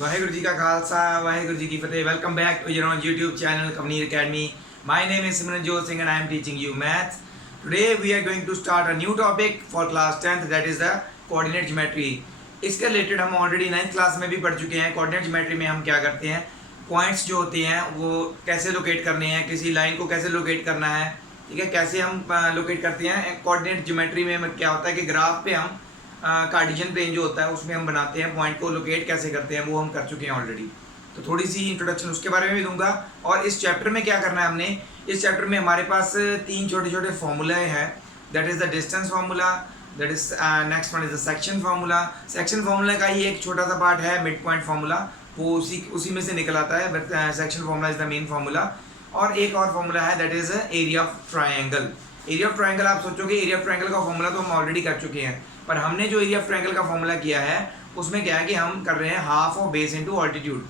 वाहेगुरु जी का खालसा वाहेगुरु जी की फतेह। Welcome back to your YouTube channel Kavneer Academy. My name is Simranjot Singh and I am teaching you maths. Today we are going to start a new topic for class 10th, that is the coordinate geometry. इसके related हम already 9th class में भी पढ़ चुके हैं। Coordinate geometry में हम क्या करते हैं, पॉइंट्स जो होते हैं वो कैसे लोकेट करने हैं, किसी लाइन को कैसे लोकेट करना है, ठीक है, कैसे हम लोकेट करते हैं। कोऑर्डिनेट ज्योमेट्री में क्या होता है कि ग्राफ पे हम कार्टेशियन प्लेन जो होता है उसमें हम बनाते हैं, पॉइंट को लोकेट कैसे करते हैं वो हम कर चुके हैं ऑलरेडी। तो थोड़ी सी इंट्रोडक्शन उसके बारे में भी दूंगा। और इस चैप्टर में क्या करना है हमने, इस चैप्टर में हमारे पास 3 छोटे छोटे फॉर्मूले हैं। That is the distance formula, that is next one is the section formula. Section formula का ही एक छोटा सा पार्ट है मिड पॉइंट फार्मूला, वो उसी में से निकल आता है, but section formula is the main formula. और एक और फार्मूला है that is area of triangle. Area of triangle आप सोचोगे एरिया ऑफ ट्राइंगल का फार्मूला तो हम ऑलरेडी कर चुके हैं, पर हमने जो एरिया ऑफ ट्राइंगल का फार्मूला किया है उसमें क्या है कि हम कर रहे हैं half of base into altitude.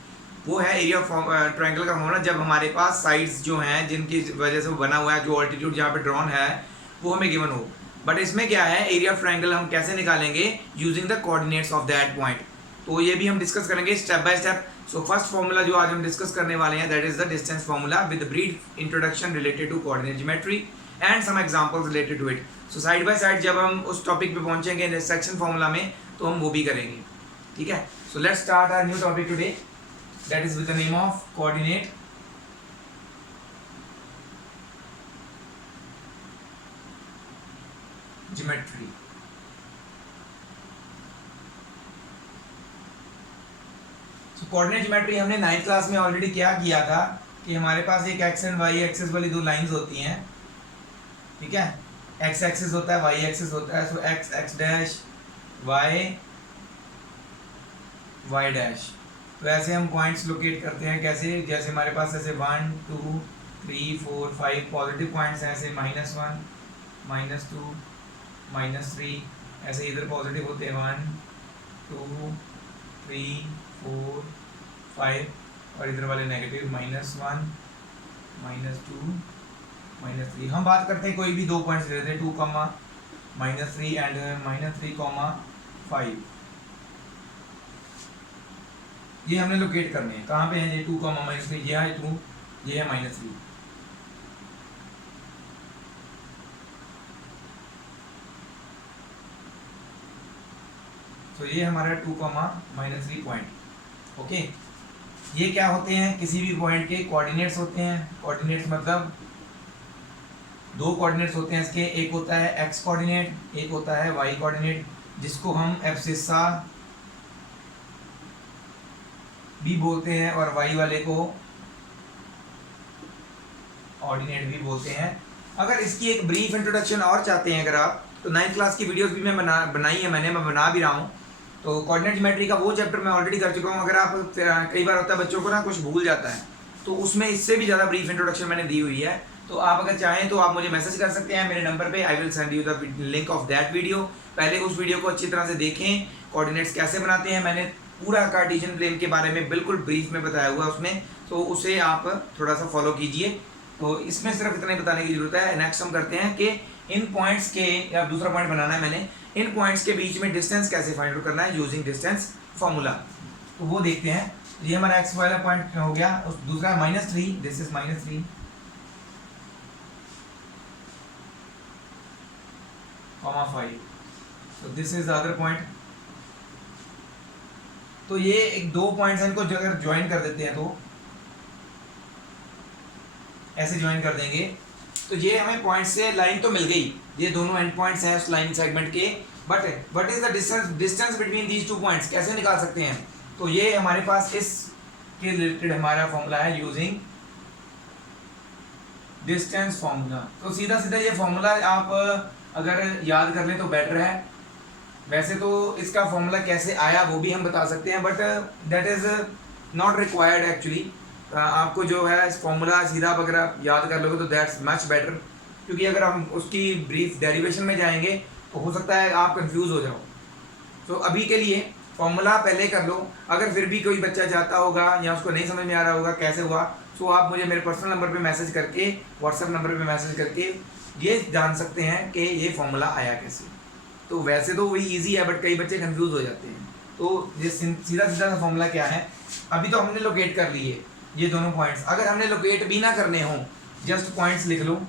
वो है एरिया ऑफ ट्राइंगल का फार्मूला जब हमारे पास साइड्स जो हैं जिनकी वजह से वो बना हुआ है, जो ऑल्टीट्यूड जहाँ पे ड्रॉन है वो हमें गिवन हो। बट इसमें क्या है, एरिया ऑफ ट्राइंगल हम कैसे निकालेंगे, using the coordinates of that point. तो ये भी हम डिस्कस करेंगे step by step. So first formula जो आज हम डिस्कस करने वाले हैं that is the distance formula with brief introduction related to coordinate geometry and some examples related to it. So side by side जब हम उस टॉपिक पे पहुंचेंगे सेक्शन फार्मूला में तो हम वो भी करेंगे, ठीक है। So let's start our new topic today that is with the name of coordinate geometry. Coordinate geometry हमने 9th क्लास में ऑलरेडी क्या किया था कि हमारे पास एक एक्स एंड वाई एक्सिस वाली दो लाइंस होती हैं, ठीक है। एक्स एक्सिस होता है, वाई एक्सिस होता है। So X X dash, Y Y dash. तो ऐसे हम पॉइंट्स लोकेट करते हैं कैसे, जैसे हमारे पास ऐसे 1 2 3 4 5 पॉजिटिव पॉइंट्स हैं, ऐसे -1 -2 -3, ऐसे इधर पॉजिटिव होते हैं 1 2 3 4 5, और इधर वाले नेगेटिव -1 -2 -3। हम बात करते हैं कोई भी दो पॉइंट्स लेते हैं 2, -3 एंड -3, 5। ये हमने लोकेट करने हैं, कहाँ पे हैं ये 2, -3, ये है 2, ये है -3। तो ये हमारा 2, -3 पॉइंट। ओके, ये क्या होते हैं, किसी भी पॉइंट के कोऑर्डिनेट्स होते हैं। कोऑर्डिनेट्स मतलब दो कोऑर्डिनेट्स होते हैं इसके, एक होता है एक्स कोऑर्डिनेट, एक होता है वाई कोऑर्डिनेट, जिसको हम एब्सिस्सा भी बोलते हैं और वाई वाले को ऑर्डिनेट भी बोलते हैं। अगर इसकी एक ब्रीफ इंट्रोडक्शन और चाहते हैं अगर आप, तो 9th क्लास की वीडियोस भी मैं बनाई है, मैं बना भी रहा हूँ। तो कोऑर्डिनेट ज्योमेट्री का वो चैप्टर मैं ऑलरेडी कर चुका हूँ। अगर आप कई बार होता है बच्चों को ना कुछ भूल जाता है, तो उसमें इससे भी ज़्यादा ब्रीफ इंट्रोडक्शन मैंने दी हुई है। तो आप अगर चाहें तो आप मुझे मैसेज कर सकते हैं मेरे नंबर पे। I will send you the link of that video. पहले उस वीडियो को अच्छी तरह से देखें, कोऑर्डिनेट्स कैसे बनाते हैं, मैंने पूरा कार्टेशियन प्लेन के बारे में बिल्कुल ब्रीफ में बताया हुआ है उसमें, तो उसे आप थोड़ा सा फॉलो कीजिए। तो इसमें सिर्फ इतना ही बताने की जरूरत है। नेक्स्ट हम करते हैं कि इन पॉइंट्स के, या दूसरा पॉइंट बनाना है मैंने, इन पॉइंट्स के बीच में डिस्टेंस कैसे फाइंड आउट करना है यूजिंग डिस्टेंस फार्मूला। तो वो देखते हैं। ये हमारा एक्स वाला पॉइंट हो गया। उस दूसरा -3, this is -3, (5). so this is the other point। तो ये एक दो पॉइंट्स हैं, इनको अगर ज्वाइन कर देते हैं तो ऐसे ज्वाइन कर देंगे, तो ये हमें पॉइंट से लाइन तो मिल गई, ये दोनों एंड पॉइंट्स हैं उस लाइन सेगमेंट के। But what is the distance between these 2 points, कैसे निकाल सकते हैं। तो ये हमारे पास इस के रिलेटेड हमारा फॉर्मूला है यूजिंग डिस्टेंस फार्मूला। तो सीधा सीधा ये फॉर्मूला आप अगर याद कर लें तो बेटर है। वैसे तो इसका फॉर्मूला कैसे आया वो भी हम बता सकते हैं, but that is not required actually. आपको जो है इस फॉर्मूला सीधा अगर आप याद कर लोगे तो दैट्स मच बेटर, क्योंकि अगर हम उसकी ब्रीफ डेरिवेशन में जाएंगे तो हो सकता है आप कंफ्यूज हो जाओ। तो अभी के लिए फॉर्मूला पहले कर लो। अगर फिर भी कोई बच्चा चाहता होगा या उसको नहीं समझ में आ रहा होगा कैसे हुआ, तो आप मुझे मेरे पर्सनल नंबर पे मैसेज करके, व्हाट्सएप नंबर पे मैसेज करके ये जान सकते हैं कि ये फॉर्मूला आया कैसे। तो वैसे तो वही इजी है, बट कई बच्चे कंफ्यूज हो जाते हैं। तो ये सीधा सीधा सा फॉर्मूला क्या है, अभी तो हमने लोकेट कर लिए ये दोनों पॉइंट्स, अगर हमने लोकेट भी ना करने हो जस्ट पॉइंट्स लिख लो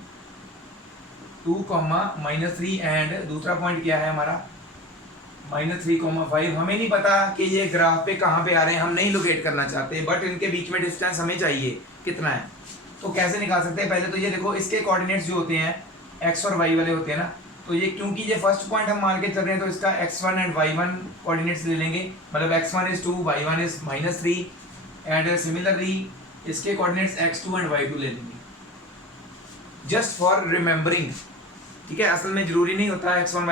2, -3 एंड दूसरा पॉइंट क्या है हमारा -3, 5। हमें नहीं पता कि ये ग्राफ पे कहाँ पे आ रहे हैं, हम नहीं लोकेट करना चाहते, बट इनके बीच में डिस्टेंस हमें चाहिए कितना है। तो कैसे निकाल सकते हैं, पहले तो ये देखो इसके कोऑर्डिनेट्स जो होते हैं x और y वाले होते हैं ना, तो ये क्योंकि ये फर्स्ट पॉइंट हम मान के चल रहे हैं तो इसका x1 एंड y1 कोऑर्डिनेट्स ले लेंगे, मतलब x1 is 2, y1 is -3 and similarly इसके कोऑर्डिनेट्स x2 एंड y2 ले लेंगे जस्ट फॉर रिमेंबरिंग। ठीक है, असल में जरूरी नहीं होता x1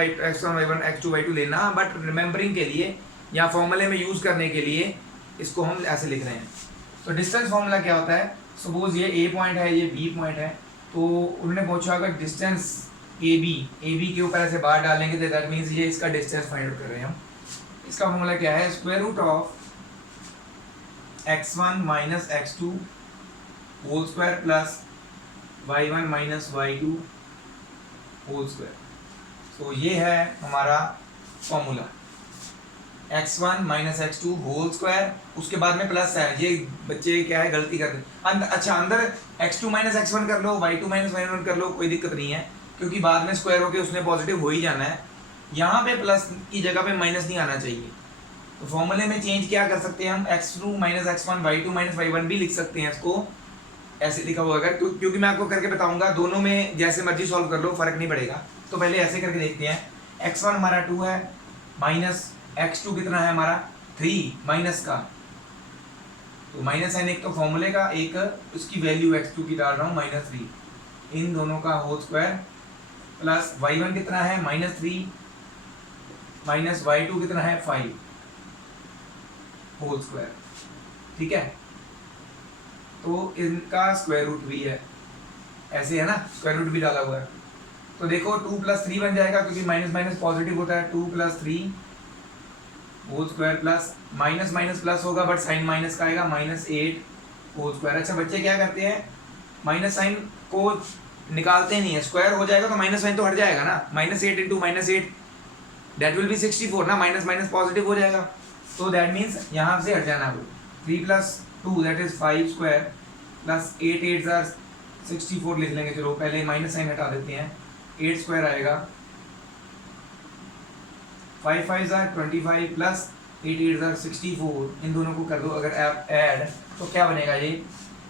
y1 x2 y2 लेना, बट रिमेंबरिंग के लिए या फॉर्मूले में यूज़ करने के लिए इसको हम ऐसे लिख रहे हैं। तो डिस्टेंस फॉर्मूला क्या होता है, सपोज ये a पॉइंट है, ये b पॉइंट है, तो उन्होंने पूछा अगर डिस्टेंस ab के ऊपर ऐसे बार डालेंगे तो दैट मीन्स ये इसका डिस्टेंस फाइंड आउट कर रहे हैं हम। इसका फॉर्मूला क्या है, square root of x1 minus x2 whole square plus y1 minus y2 whole square. तो ये है हमारा formula x1 minus x2 whole square, उसके बाद में प्लस है, ये बच्चे क्या है गलती कर रहे हैं अच्छा अंदर x2 माइनस x1 कर लो, y2 माइनस y1 कर लो, कोई दिक्कत नहीं है क्योंकि बाद में स्क्वायर होके उसने पॉजिटिव हो ही जाना है, यहाँ पे प्लस की जगह पे माइनस नहीं आना चाहिए। तो फॉर्मूले में चेंज क्या कर सकते हैं हम, x2 minus x1 y2 minus y1 भी लिख सकते हैं, इसको ऐसे लिखा हुआ अगर, क्योंकि मैं आपको करके बताऊंगा, दोनों में जैसे मर्जी सॉल्व कर लो फर्क नहीं पड़ेगा। तो पहले ऐसे करके देखते हैं, x1 हमारा 2 है माइनस x2 कितना है हमारा 3 माइनस का, तो माइनस साइन एक तो फॉर्मूले का, एक उसकी वैल्यू x2 की डाल रहा हूँ -3, इन दोनों का होल स्क्वायर प्लस y1 कितना है -3 माइनस y2 कितना है 5 होल स्क्वायर। ठीक है, तो इनका स्क्वायर रूट भी है, ऐसे है ना, स्क्वायर रूट भी डाला हुआ है। तो देखो 2 + 3 बन जाएगा क्योंकि माइनस माइनस पॉजिटिव होता है, 2 + 3 whole square plus minus minus plus होगा बट साइन माइनस का आएगा -8 होल स्क्वायर। अच्छा बच्चे क्या करते हैं, माइनस साइन को निकालते नहीं है, स्क्वायर हो जाएगा तो माइनस साइन तो हट जाएगा ना, -8 × -8 दैट विल बी 64 ना, माइनस माइनस पॉजिटिव हो जाएगा, तो दैट मीन्स यहाँ से हट जाना वो 3 + 2 that is 5 square plus 8 8 are 64 लिख लेंगे। चलो पहले माइनस साइन हटा देते हैं, 8 स्क्वायर आएगा, 5 5 are 25 प्लस 8 8 are 64, इन दोनों को कर दो अगर आप ऐड तो क्या बनेगा ये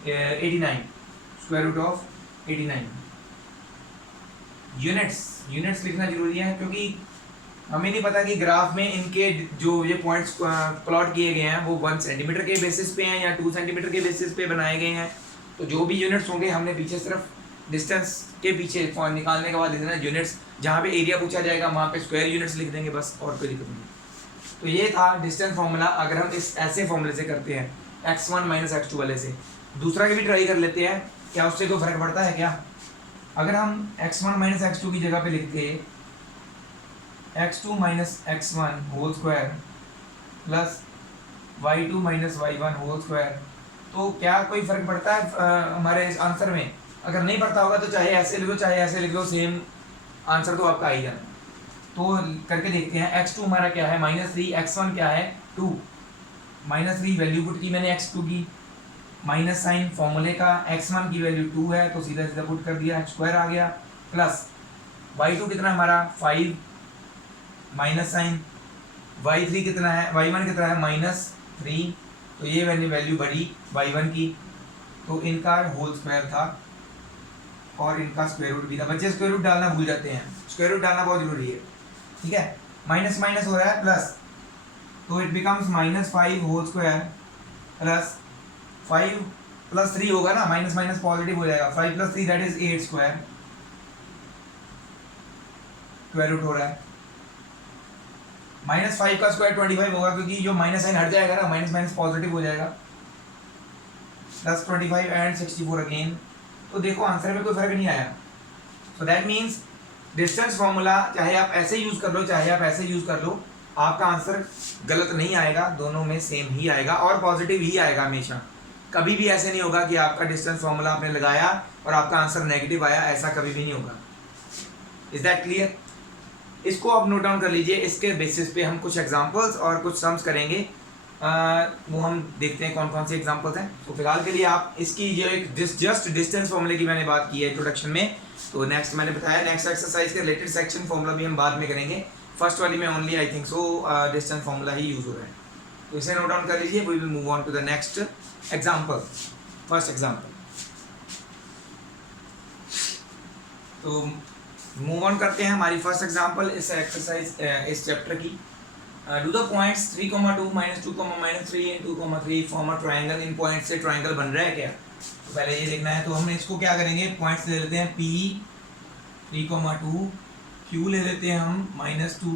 89 स्क्वायर रूट ऑफ 89। यूनिट्स लिखना जरूरी है क्योंकि हमें नहीं पता कि ग्राफ में इनके जो ये पॉइंट्स प्लॉट किए गए हैं वो 1 सेंटीमीटर के बेसिस पे हैं या 2 सेंटीमीटर के बेसिस पे बनाए गए हैं, तो जो भी यूनिट्स होंगे हमने पीछे सिर्फ डिस्टेंस के पीछे निकालने के बाद लिख देना यूनिट्स, जहाँ पे एरिया पूछा जाएगा वहाँ पे स्क्वायर यूनिट्स लिख देंगे बस, और कोई दिक्कत नहीं। तो ये था डिस्टेंस फॉर्मूला, अगर हम इस ऐसे फॉर्मूले से करते हैं x1 माइनस x2 वाले से, दूसरा के भी ट्राई कर लेते हैं, क्या उससे कोई फर्क पड़ता है क्या। अगर हम x1 माइनस x2 की जगह पे लिखते x2 minus x1 whole square plus y2 minus y1 whole square, तो क्या कोई फर्क पड़ता है हमारे इस आंसर में। अगर नहीं पड़ता होगा तो चाहे ऐसे लिखो चाहे ऐसे लिख लो, सेम आंसर तो आपका आ ही जाना। तो करके देखते हैं, x2 हमारा क्या है -3, x1 क्या है 2, -3 वैल्यू पुट की मैंने x2 की, माइनस साइन फॉर्मूले का, x1 की वैल्यू 2 है तो सीधा सीधा पुट कर दिया, स्क्वायर आ गया, प्लस y2 कितना हमारा 5 माइनस साइन, y3 कितना है, y1 कितना है -3, तो ये वैल्यू बढ़ी y1 की, तो इनका होल स्क्वायर था और इनका स्क्वायर रूट भी था। बच्चे स्क्वायर रूट डालना भूल जाते हैं, स्क्वायर रूट डालना बहुत जरूरी है। ठीक है, माइनस माइनस हो रहा है प्लस, तो it becomes -5 whole square plus 5 + 3 होगा ना, माइनस माइनस पॉजिटिव हो जाएगा, 5 + 3 that is 8 square, square root हो रहा है, -5 का स्क्वायर 25 होगा क्योंकि जो माइनस साइन हट जाएगा ना, माइनस माइनस पॉजिटिव हो जाएगा, प्लस 25 एंड 64 अगेन। तो देखो आंसर में कोई फर्क नहीं आया। So that means distance formula चाहे आप ऐसे यूज कर लो चाहे आप ऐसे यूज कर लो, आपका आंसर गलत नहीं आएगा, दोनों में सेम ही आएगा और पॉजिटिव ही आएगा हमेशा। कभी भी ऐसे नहीं होगा कि आपका डिस्टेंस फॉर्मूला आपने लगाया और आपका आंसर नेगेटिव आया, ऐसा कभी भी नहीं होगा। Is that clear. इसको आप नोट डाउन कर लीजिए। इसके बेसिस पे हम कुछ एग्जांपल्स और कुछ सम्स करेंगे, वो हम देखते हैं कौन कौन से एग्जांपल्स हैं। तो फिलहाल के लिए आप इसकी जो एक जस्ट डिस्टेंस फॉर्मूले की मैंने बात की है इंट्रोडक्शन में, तो नेक्स्ट मैंने बताया नेक्स्ट एक्सरसाइज के रिलेटेड सेक्शन फॉर्मूला भी हम बाद में करेंगे। फर्स्ट वाली में only I think so distance formula ही यूज हो रहा है, तो इसे नोट डाउन कर लीजिए। We will move on to the next example, first example. तो मूव ऑन करते हैं हमारी फर्स्ट एग्जांपल इस एक्सरसाइज इस चैप्टर की। Do the points 3, 2, -2, -3 and 2, 3 form a triangle. In point से ट्रायंगल बन रहा है क्या, तो पहले ये देखना है। तो हम इसको क्या करेंगे, पॉइंट्स ले लेते हैं P 3, 2, Q ले लेते हैं हम -2,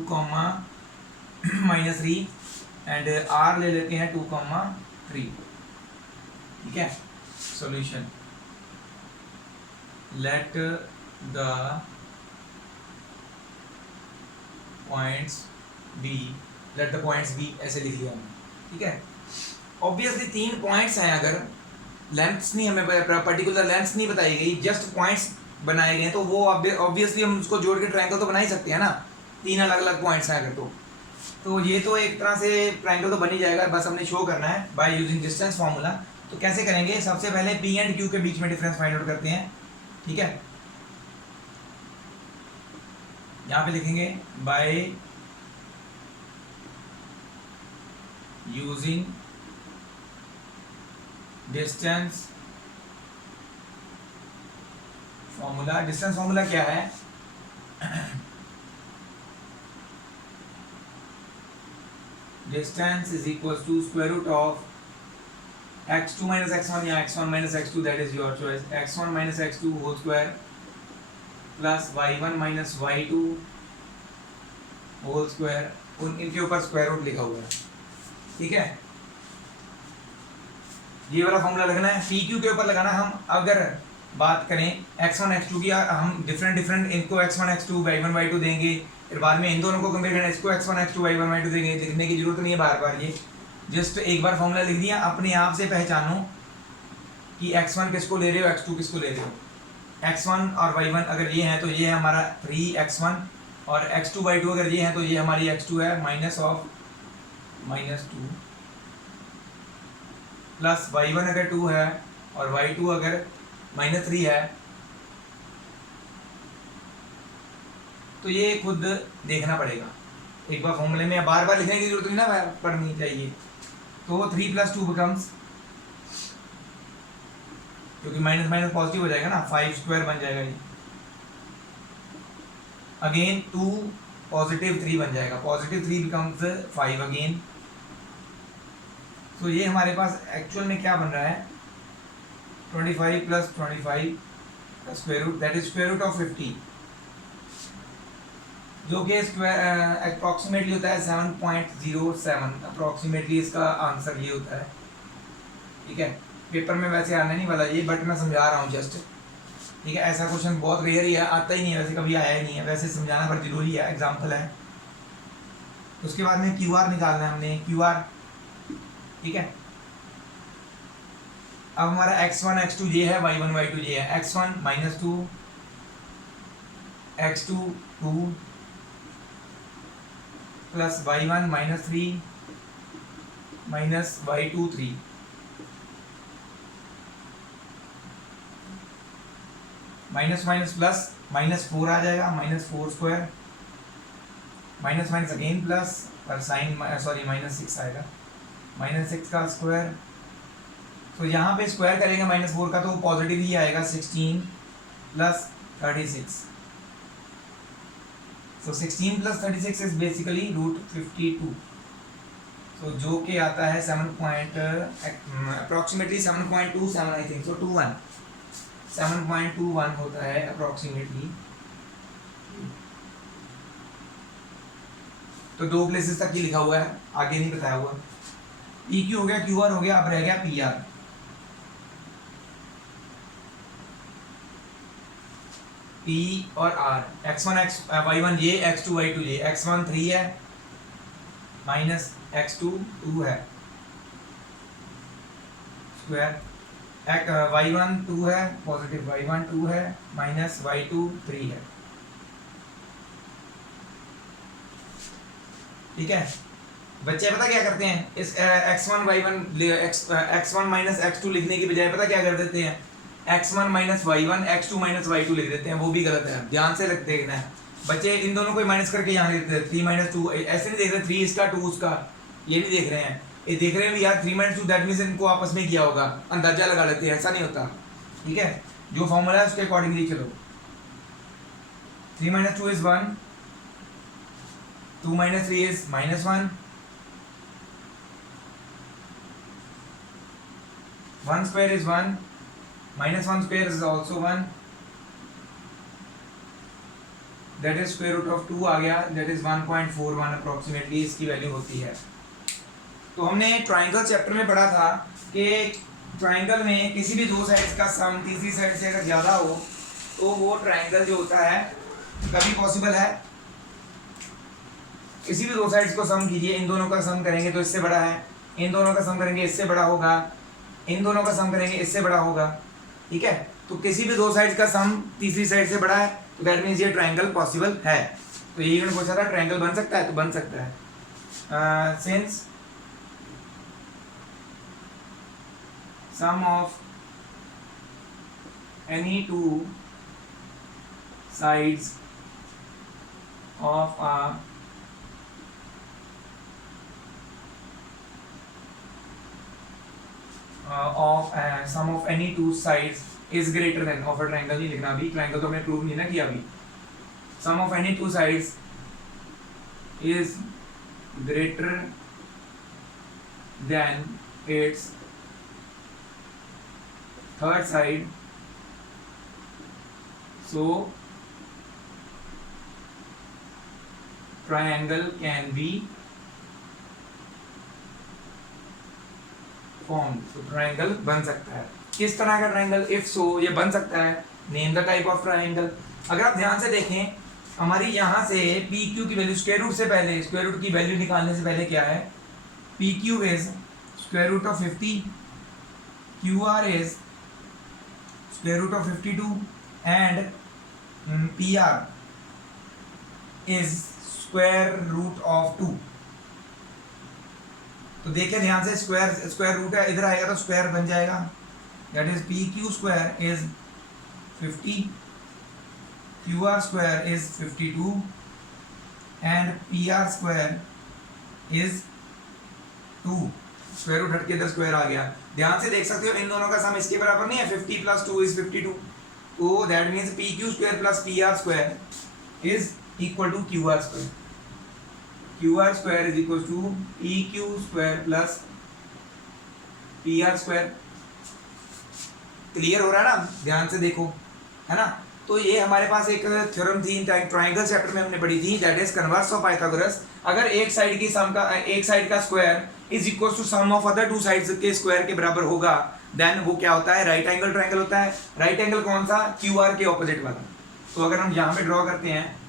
-3 एंड R ले लेते हैं 2, 3। ठीक है, solution let the points B ऐसे लिख लिया हमने। ठीक है, ऑब्वियसली 3 पॉइंट्स हैं, अगर लेंथ्स नहीं हमें पर्टिकुलर लेंथ्स नहीं बताई गई, जस्ट पॉइंट्स बनाए गए हैं, तो वो ऑब्वियसली हम उसको जोड़ के ट्रायंगल तो बना ही सकते हैं ना। 3 अलग अलग पॉइंट्स हैं अगर, तो ये तो एक तरह से ट्रायंगल तो बन ही जाएगा, बस हमने शो करना है बाय यूजिंग डिस्टेंस फार्मूला। तो कैसे करेंगे, सबसे पहले P एंड Q के बीच में डिफरेंस फाइंड आउट करते हैं। ठीक है, यहाँ पे लिखेंगे by using distance formula. Distance formula क्या है, distance is equal to square root of x2 minus x1 या x1 minus x2, that is your choice, x1 minus x2 whole square plus y1 minus y2 whole square, इनके ऊपर square root लिखा हुआ है। ठीक है, ये वाला फॉर्मूला लगना है। पी क्यू के ऊपर लगाना। हम अगर बात करें x1 x2 की, हम डिफरेंट इनको x1 x2 y1 y2 देंगे, फिर बाद में इन दोनों को कंपेयर करना, इसको x1 x2 y1 y2 देंगे। लिखने की जरूरत नहीं है बार बार, ये जस्ट एक बार फॉर्मूला लिख दिया, अपने आप से पहचानो कि x1 किसको ले रहे हो, x2 किसको ले रहे हो। x1 और y1 अगर ये हैं तो ये है हमारा 3x1, और x2 y2 अगर ये हैं तो ये हमारी x2 है माइनस ऑफ -2, प्लस y1 अगर 2 है और y2 अगर -3 है, तो ये खुद देखना पड़ेगा एक बार फॉर्मूले में, बार बार लिखने की जरूरत नहीं ना, पढ़नी चाहिए। तो 3 + 2 बिकम्स, क्योंकि माइनस माइनस पॉजिटिव हो जाएगा ना, 5 स्क्वायर बन जाएगा ये। अगेन 2 पॉजिटिव 3 बन जाएगा, पॉजिटिव 3 बिकम्स 5 अगेन। तो ये हमारे पास एक्चुअल में क्या बन रहा है, 25 + 25 का square root, that is square root of 50, जो कि अप्रॉक्सीमेटली होता है 7.07। अप्रॉक्सीमेटली इसका आंसर ये होता है। ठीक है, पेपर में वैसे आने नहीं वाला ये, बट मैं समझा रहा हूँ जस्ट। ठीक है, ऐसा क्वेश्चन बहुत रेयर ही है, आता ही नहीं है, वैसे कभी आया ही नहीं है, वैसे समझाना पर जरूरी है, एग्जाम्पल है। उसके बाद में QR निकालना है हमने, QR। ठीक है, अब हमारा x1 x2 ये है, y1 y2 ये है। x1 -2, x2 2 plus y1 -3 minus y2 3। Minus minus plus -4 आ जाएगा, -4 square, minus minus again plus, और साइन सॉरी -6 आएगा, -6 का स्क्वायर। तो यहाँ पे स्क्वायर करेंगे -4 का तो पॉजिटिव ही आएगा, 16 + 36। So 16 + 36 is basically √52, so जो कि आता है approximately 7.27 I think so, 21 7.21 होता है अप्रोक्सीमेटली। तो 2 प्लेसेस तक ही लिखा हुआ है, आगे नहीं बताया हुआ। PQ हो गया, QR हो गया, अब रह गया PR। P और R, x1 y1 ये, x2 y2 ये। x1 3 है, माइनस x2 2 है स्क्वायर, y1 2 है, पॉजिटिव y1 2 है, माइनस y2 3 है। ठीक है बच्चे, पता क्या करते हैं, इस x1 y1 x1 minus x2 लिखने की बजाय पता क्या कर देते हैं, x1 minus y1 x2 minus y2 लिख देते हैं। वो भी गलत है, ध्यान से देखना है बच्चे। इन दोनों को माइनस करके यहाँ लिखते हैं 3 माइनस 2, ऐसे नहीं देख रहे 3 इसका 2 उसका, ये नहीं देख रहे हैं, ये देख रहे हैं यार 3 माइनस 2 दैट मीन्स इनको आपस में किया होगा, अंदाजा लगा लेते हैं, ऐसा नहीं होता। ठीक है, जो फॉर्मूला है उसके अकॉर्डिंगली चलो। 3 minus 2 is 1, 2 minus 3 is minus 1, 1 square is 1, minus 1 square is also 1, that is square root of 2 आ गया, that is 1.41 approximately इसकी वैल्यू होती है। तो हमने ट्राइंगल चैप्टर में पढ़ा था कि ट्राइंगल में किसी भी दो साइड्स का सम तीसरी साइड से अगर ज़्यादा हो तो वो ट्राइंगल जो होता है कभी पॉसिबल है। किसी भी दो साइड्स को सम कीजिए, इन दोनों का सम करेंगे तो इससे बड़ा है, इन दोनों का सम करेंगे इससे बड़ा होगा, इन दोनों का सम करेंगे इससे बड़ा होगा। ठीक है, तो किसी भी दो साइड का सम तीसरी साइड से बड़ा है तो दैट मीन्स ये ट्राइंगल पॉसिबल है। तो यही मैंने पूछा था ट्राइंगल बन सकता है, तो बन सकता है। Since sum of any two sides of a sum of any two sides is greater than of a triangle, नहीं लिखना अभी, ट्राइंगल तो हमने प्रूव नहीं ना किया अभी। sum of any two sides is greater than its third side, so triangle can be form. तो ट्राइंगल बन सकता है। किस तरह का ट्राइंगल? इफ सो ये बन सकता है। Name the type of triangle. अगर आप ध्यान से देखें, हमारी यहाँ से पी क्यू की वैल्यू स्क्वायर रूट से पहले, स्क्वायर रूट की वैल्यू निकालने से पहले क्या है, P Q is square root of 50, Q R is square root of 52 and P R is square root of 2। तो देखिए ध्यान से, स्क्वायर रूट है, इधर आएगा तो स्क्वायर बन जाएगा, that is P Q square is 50, Q R square is 52 and P R square is 2। Square root हट के इधर स्क्वायर आ गया। ध्यान से देख सकते हो इन दोनों का सम इसके बराबर नहीं है, 50 प्लस 2 इज 52। तो that means P Q square plus P R square is equal to Q R square. Q R square is equal to P Q square plus P R square. Clear हो रहा है ना? ध्यान से देखो, है ना? तो ये हमारे पास एक थ्योरम थी ट्राइंगल चैप्टर में हमने पढ़ी थी, that is converse of Pythagoras. अगर एक साइड की सम का, एक साइड का square is equal to sum of other two sides के स्क्वायर के बराबर होगा, देन वो क्या होता है, राइट एंगल ट्राइंगल होता है। राइट एंगल कौन सा? क्यू आर के ऑपोजिट वाला। तो अगर हम यहाँ पे ड्रॉ करते हैं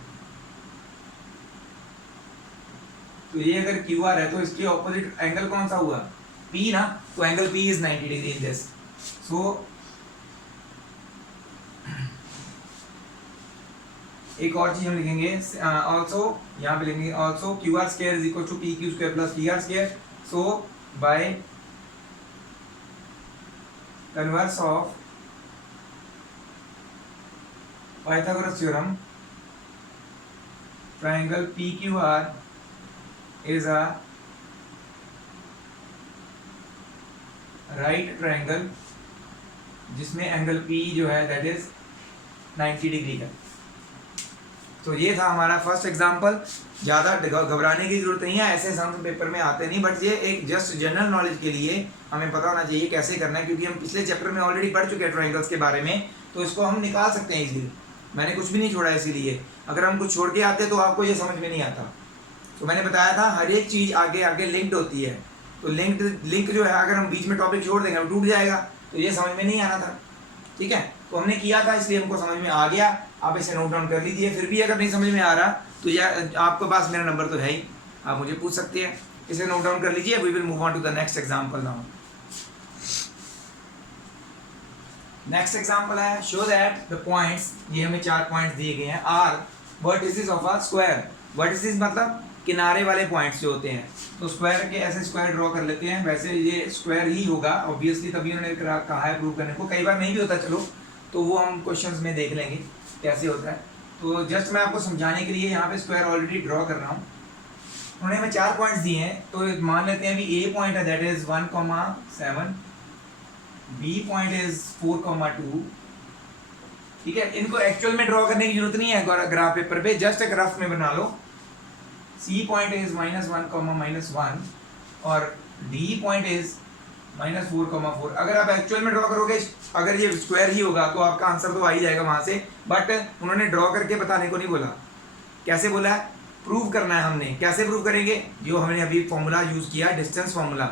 तो ये अगर क्यू आर है तो इसके ऑपोजिट एंगल कौन सा हुआ, पी ना, तो angle P is 90 degree in this. So एक और चीज हम लिखेंगे ऑल्सो, यहाँ पे लिखेंगे also Q R square is equal to P Q square plus P R square. So by converse of Pythagoras theorem, triangle P Q R is a right triangle जिसमें angle P जो है that is 90 degree का। तो ये था हमारा first example. ज़्यादा घबराने की जरूरत नहीं है, ऐसे सम पेपर में आते नहीं, बट ये एक जस्ट जनरल नॉलेज के लिए हमें पता होना चाहिए कैसे करना है, क्योंकि हम पिछले चैप्टर में ऑलरेडी पढ़ चुके हैं ट्राइंगल्स के बारे में, तो इसको हम निकाल सकते हैं इजीली। मैंने कुछ भी नहीं छोड़ा, इसीलिए अगर हम कुछ छोड़ के आते तो आपको ये समझ में नहीं आता। तो मैंने बताया था हर एक चीज़ आगे आगे लिंक्ड होती है, तो लिंक जो है अगर हम बीच में टॉपिक छोड़ देंगे टूट जाएगा, तो ये समझ में नहीं आना था। ठीक है, तो हमने किया था इसलिए हमको समझ में आ गया। आप इसे नोट डाउन कर लीजिए। फिर भी अगर नहीं समझ में आ रहा तो यार आपके पास मेरा नंबर तो है ही, आप मुझे पूछ सकते हैं। इसे नोट डाउन कर लीजिए। We will move on to the next example now. Next example है शो दैट द पॉइंट्स, ये हमें 4 पॉइंट्स दिए गए हैं, are vertices of a square. Vertices मतलब किनारे वाले पॉइंट्स जो होते हैं, तो स्क्वायर के ऐसे स्क्वायर ड्रॉ कर लेते हैं। वैसे ये स्क्वायर ही होगा ऑब्वियसली, तभी उन्होंने कहा है प्रूव करने को। कई बार नहीं भी होता, चलो तो वो हम क्वेश्चंस में देख लेंगे कैसे होता है। तो जस्ट मैं आपको समझाने के लिए यहाँ पे स्क्वायर ऑलरेडी ड्रॉ कर रहा हूँ। उन्होंने हमें 4 पॉइंट्स दिए हैं, तो मान लेते हैं अभी ए पॉइंट है that is 1,7, B point is 4,2। ठीक है, इनको एक्चुअल में ड्रॉ करने की जरूरत नहीं है ग्राफ पेपर पे, जस्ट एक रफ में बना लो। सी पॉइंट इज -1, -1 और डी पॉइंट इज -4,4। अगर आप एक्चुअल में ड्रॉ करोगे, अगर ये स्क्वायर ही होगा तो आपका आंसर तो आ ही जाएगा वहां से, बट उन्होंने ड्रॉ करके बताने को नहीं बोला। कैसे बोला है? प्रूव करना है हमने। कैसे प्रूव करेंगे? जो हमने अभी फॉर्मूला यूज किया, डिस्टेंस फॉर्मूला।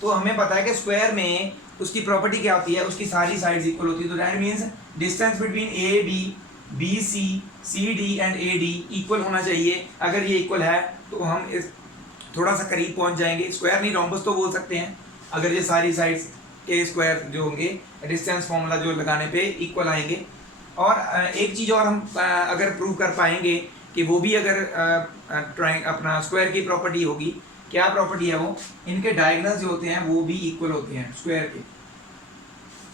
तो हमें पता है कि स्क्वायर में उसकी प्रॉपर्टी क्या होती है, उसकी सारी साइड्स इक्वल होती है। तो that means distance between A B, B C, C D and A D equal होना चाहिए। अगर ये इक्वल है तो हम इस थोड़ा सा करीब पहुंच जाएंगे। स्क्वायर नहीं, रोम्बस तो बोल सकते हैं, अगर ये सारी साइड्स के स्क्वायर जो होंगे डिस्टेंस फॉर्मूला जो लगाने पे इक्वल आएंगे। और एक चीज़ और हम अगर प्रूव कर पाएंगे कि वो भी अगर अपना स्क्वायर की प्रॉपर्टी होगी। क्या प्रॉपर्टी है वो? इनके डायगोनल्स जो होते हैं वो भी इक्वल होते हैं स्क्वायर के।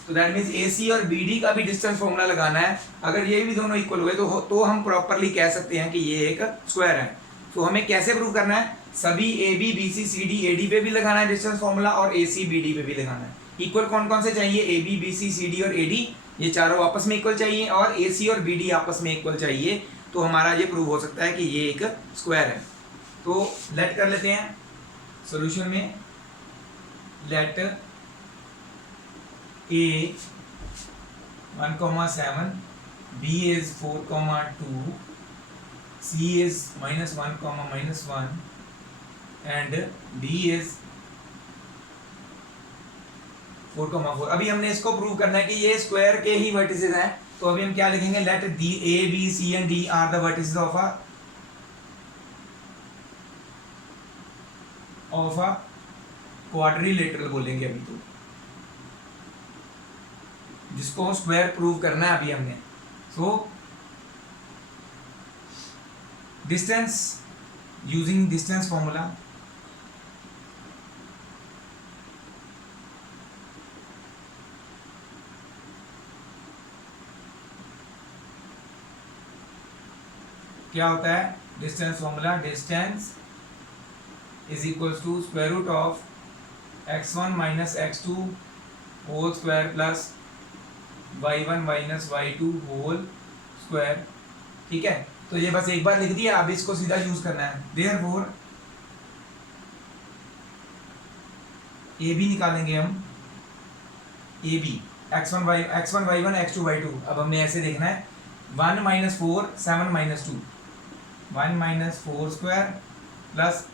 तो दैट मीन्स ए सी और बी डी का भी डिस्टेंस फॉर्मूला लगाना है। अगर ये भी दोनों इक्वल हुए तो हम प्रॉपरली कह सकते हैं कि ये एक स्क्वायर है। तो हमें कैसे प्रूव करना है? सभी A B, B C, C D, A D पे भी लगाना है डिस्टेंस फॉर्मूला, और ए सी, बी डी पे भी लगाना है। इक्वल कौन कौन से चाहिए? A B, B C, C D और ए डी, ये चारों आपस में इक्वल चाहिए, और ए सी और बी डी आपस में इक्वल चाहिए। तो हमारा ये प्रूव हो सकता है कि ये एक स्क्वायर है। तो लेट कर लेते हैं सॉल्यूशन में। Let A 1,7, B is 4,2, C is -1, -1 and D is 4,4। अभी हमने इसको प्रूव करना है कि ये स्क्वायर के ही वर्टिसेस हैं। तो अभी हम क्या लिखेंगे? Let the A B C and D are the vertices of a quadrilateral बोलेंगे अभी, तो जिसको स्क्वायर प्रूव करना है अभी हमने। So distance, using distance formula, क्या होता है distance formula? Distance is equals to square root of x1 minus x2 whole square plus y1 minus y2 whole square. ठीक है, तो ये बस एक बार लिख दिया, अब इसको सीधा यूज करना है। देयरफॉर ए बी निकालेंगे हम, A B x1 y1 x2 y2। अब हमने ऐसे देखना है 1 - 4 7 - 2, 1 - 4 स्क्वायर प्लस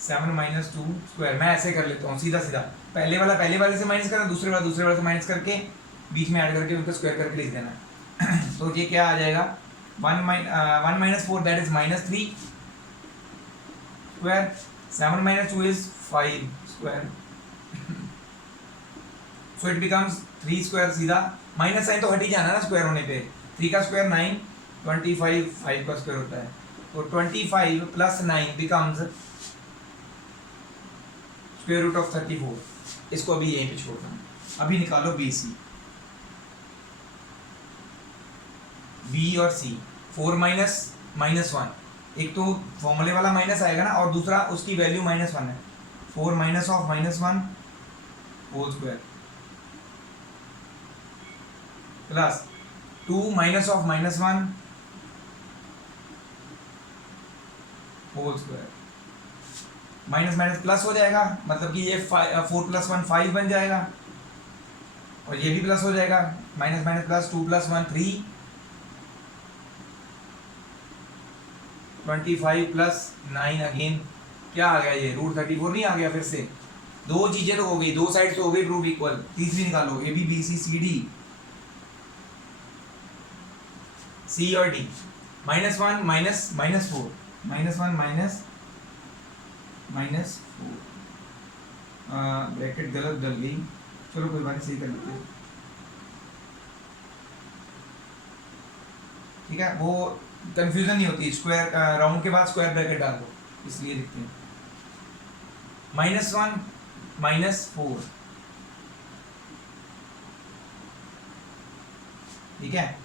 7 - 2 स्क्वायर। मैं ऐसे कर लेता हूँ सीधा सीधा, पहले वाले से माइनस करना, दूसरे वाले से माइनस करके बीच में ऐड करके उनका स्क्वायर करके लिख देना है। तो ये क्या आ जाएगा? 1 - 4 that is -3 square, 7 - 2 is 5 square. So it becomes 3 square. सीधा माइनस साइन तो हट ही जाना ना स्क्वायर होने पे। 3 का स्क्वायर 9, 25 5 का स्क्वायर होता है। तो 25 plus 9 becomes square root of 34। इसको अभी यहीं पे छोड़ दो। अभी निकालो बी सी, बी और सी। 4 माइनस -1, एक तो फॉर्मूले वाला माइनस आएगा ना, और दूसरा उसकी वैल्यू -1 है। 4 minus of -1 whole square plus 2 minus of -1 whole square. Minus minus plus हो जाएगा, मतलब कि ये 4 + 1 5 बन जाएगा, और ये भी प्लस हो जाएगा। Minus minus plus 2 + 1 3, 25 plus 9 again क्या आ गया? ये √34 नहीं आ गया? फिर से दो चीजें तो हो गई, दो साइड तो हो गई प्रूफ इक्वल। तीसरी निकालो, A B B C C D, C और डी। -1 - -4, -1 -4 ब्रैकेट गलत डल गई, चलो कोई बात नहीं, सही कर लेते हैं। ठीक है, वो कंफ्यूजन नहीं होती, स्क्वायर राउंड के बाद स्क्वायर ब्रैकेट डाल दो, इसलिए लिखते हैं -1 -4, ठीक है।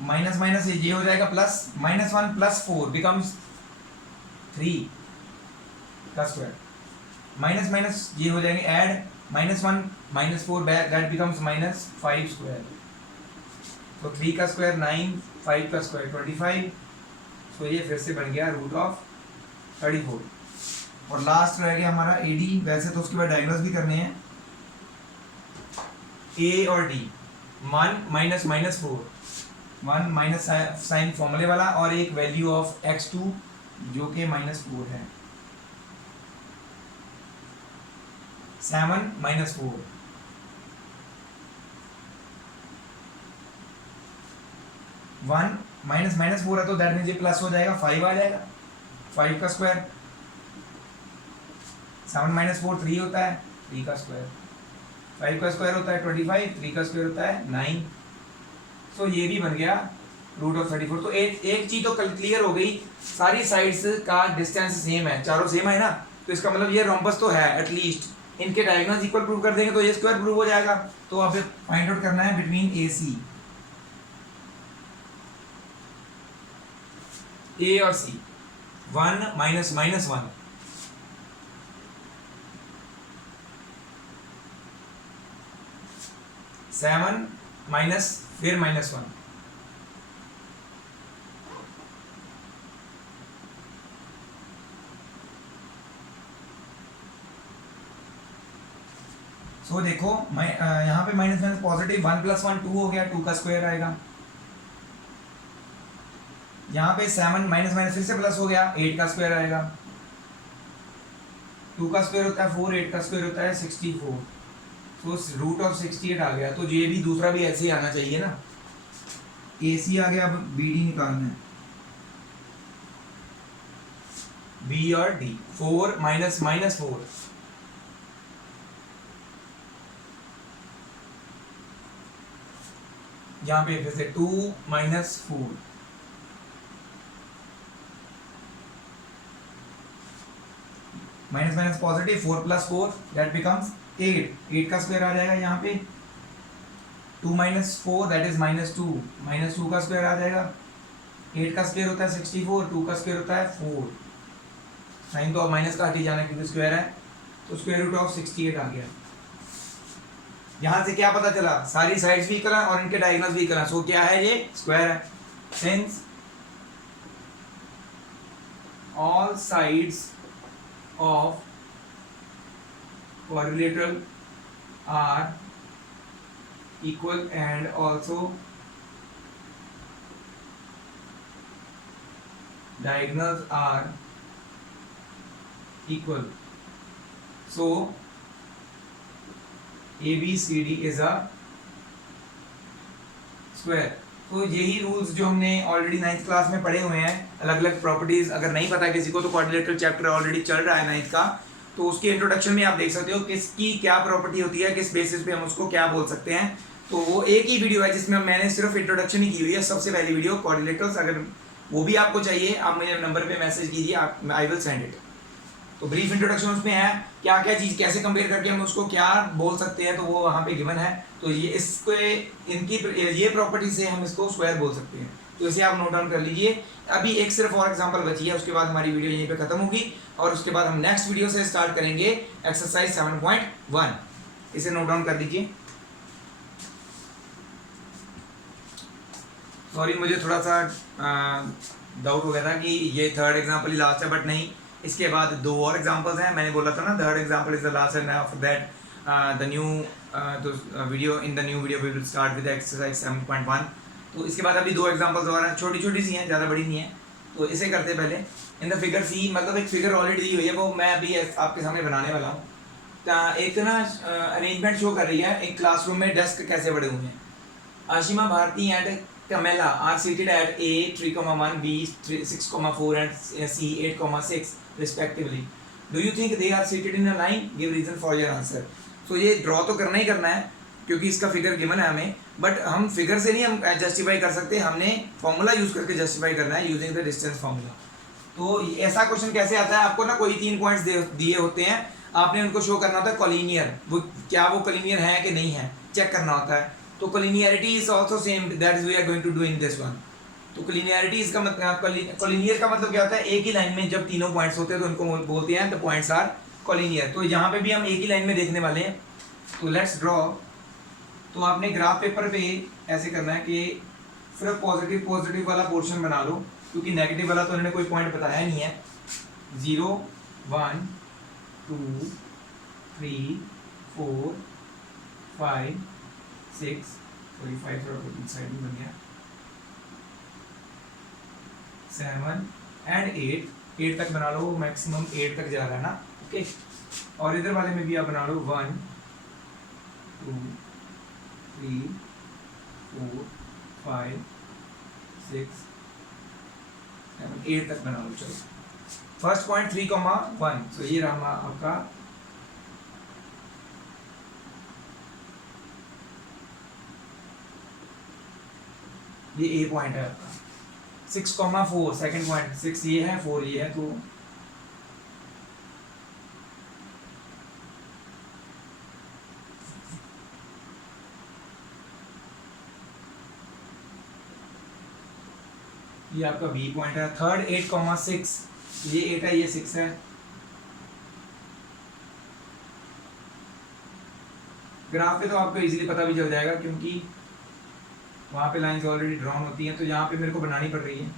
माइनस माइनस ये हो जाएगा प्लस, -1 + 4 बिकम्स 3 का स्क्वायर, माइनस माइनस ये हो जाएंगे ऐड, -1 -4 दैट बिकम्स -5 स्क्वायर, तो 3 का स्क्वायर 9, 5 का स्क्वायर 25, तो ये फिर से बन गया √34। और लास्ट रह गया हमारा AD, वैसे तो उसके बाद डायगोनल्स भी करने हैं, A और D, 1 -4, 1 माइनस साइन फॉर्मूले वाला, और एक वैल्यू ऑफ x2 जो कि -4 है, 7 -4, वन -4 है तो दैट मीन्स ये प्लस हो जाएगा, 5 आ जाएगा, 5 का स्क्वायर, 7 - 4 3 होता है, 3 का स्क्वायर, 5 का स्क्वायर होता है 25, 3 का स्क्वायर होता है 9, तो ये भी बन गया √34। तो एक चीज तो कल क्लियर हो गई, सारी साइड्स का डिस्टेंस सेम है, चारों सेम है ना, तो इसका मतलब ये रोम्बस तो है एटलीस्ट, इनके डायगोनल्स इक्वल प्रूव कर देंगे तो ये स्क्वायर प्रूव हो जाएगा। तो अब फाइंड आउट करना है बिटवीन AC, A और C, 1 -1, सेवन माइनस फिर -1, सो देखो मैं यहाँ पे माइनस माइनस पॉजिटिव, 1 + 1 2 हो गया, 2 का स्क्वायर आएगा, यहाँ पे 7 माइनस माइनस फिर से प्लस हो गया, 8 का स्क्वायर आएगा, 2 का स्क्वायर होता है 4, 8 का स्क्वायर होता है 64, तो √68 आ गया। तो ये भी दूसरा भी ऐसे ही आना चाहिए ना, AC आ गया, अब BD निकालना है, B और D, 4 -4, यहाँ पे फिर से 2 -4, minus minus positive, 4 + 4 that becomes 8, 8 का स्क्वायर आ जाएगा यहाँ पे, 2 - 4 दैट इज -2, -2 का स्क्वायर आ जाएगा, 8 का स्क्वायर होता है 64, 2 का स्क्वायर होता है 4, साइन तो अब माइनस का हट ही जाना क्योंकि स्क्वायर है, तो √68 आ गया। यहाँ से क्या पता चला, सारी साइड्स भी इक्वल हैं और इनके डायगोनल्स भी इक्वल हैं, सो क्या है, ये स्क्वायर है। Since all sides of quadrilateral are equal and also diagonals are equal, so ABCD is a square। तो यही रूल्स जो हमने ऑलरेडी 9th क्लास में पढ़े हुए हैं, अलग अलग प्रॉपर्टीज, अगर नहीं पता किसी को तो क्वाड्रिलेटरल चैप्टर ऑलरेडी चल रहा है 9th का, तो उसके इंट्रोडक्शन में आप देख सकते हो किसकी क्या प्रॉपर्टी होती है, किस बेसिस पे हम उसको क्या बोल सकते हैं। तो वो एक ही वीडियो है जिसमें मैंने सिर्फ इंट्रोडक्शन ही की हुई है, सबसे पहली वीडियो क्वाड्रिलेटरल्स, अगर वो भी आपको चाहिए आप मेरे नंबर पे मैसेज कीजिए, आप आई विल सेंड इट। तो ब्रीफ इंट्रोडक्शन उसमें है, क्या क्या चीज़ कैसे कंपेयर करके हम उसको क्या बोल सकते हैं, तो वो वहाँ पे गिवन है। तो ये इसको इनकी ये प्रॉपर्टी से हम इसको स्क्वायर बोल सकते हैं, तो इसे आप नोट डाउन कर लीजिए। अभी एक सिर्फ और एग्जांपल बची है, उसके बाद हमारी वीडियो यहीं पे खत्म होगी और उसके बाद हम नेक्स्ट वीडियो से स्टार्ट करेंगे एक्सरसाइज 7.1। इसे नोट डाउन कर लीजिए। सॉरी मुझे थोड़ा सा डाउट हो गया था कि ये थर्ड एग्जाम्पल ही लास्ट है, बट नहीं, इसके बाद दो और एग्जांपल्स हैं। मैंने बोला था ना third example is the last and after that the new video in the new video we will start with exercise 7.1। तो इसके बाद अभी दो एग्जांपल्स और हैं, छोटी छोटी सी हैं, ज़्यादा बड़ी नहीं है। तो इसे करते पहले इन द फिगर सी, मतलब एक फिगर ऑलरेडी दी हुई है, वो मैं अभी आपके सामने बनाने वाला हूँ। एक ना अरेंजमेंट शो कर रही है, एक क्लासरूम में डेस्क कैसे बड़े हुए हैं। Ashima Bharti and Camilla are seated at A 3,1, B 6,4 and C 8,6 respectively. Do you think they are seated in a line? Give reason for your answer. So ये ड्रॉ तो करना ही करना है, क्योंकि इसका फिगर गिवन है हमें, बट हम फिगर से नहीं हम जस्टिफाई कर सकते, हमने फॉर्मूला यूज करके जस्टिफाई करना है यूजिंग द डिस्टेंस फॉर्मूला। तो ऐसा क्वेश्चन कैसे आता है, आपको ना कोई 3 पॉइंट्स दिए होते हैं, आपने उनको शो करना होता है कॉलिनियर, वो क्या वो कॉलिनियर है कि नहीं है चेक करना होता है। तो collinearity is also same, that is we are going to do in this one. तो कॉलिनियरिटी इसका मतलब, कॉलिनियर का मतलब क्या होता है, एक ही लाइन में जब तीनों पॉइंट्स होते हैं तो उनको बोलते हैं द पॉइंट्स आर कॉलिनियर। तो यहाँ पे भी हम एक ही लाइन में देखने वाले हैं, तो लेट्स ड्रॉ। तो आपने ग्राफ पेपर पे ऐसे करना है कि सिर्फ पॉजिटिव पॉजिटिव वाला पोर्शन बना लो, क्योंकि नेगेटिव वाला तो उन्होंने कोई पॉइंट बताया नहीं है। 0 1 2 3 4 5 6 सॉरी 5 थोड़ा साइड में बन गया, 7 एंड 8 तक बना लो, मैक्सिमम 8 तक जा रहा है ना, ओके। और इधर वाले में भी आप बना लो 1 2 3 4 5 6 7 8 तक बना लो। चलो फर्स्ट पॉइंट 3,1, तो ये रहा आपका ये ए पॉइंट है आपका। 6,4 सेकंड पॉइंट, 6 ये है 4 ये है, तो ये आपका बी पॉइंट है। थर्ड 8,6, ये 8 है ये 6 है। ग्राफ पे तो आपको इजीली पता भी चल जाएगा, क्योंकि वहाँ पे लाइंस ऑलरेडी ड्रॉन होती हैं, तो यहाँ पे मेरे को बनानी पड़ रही है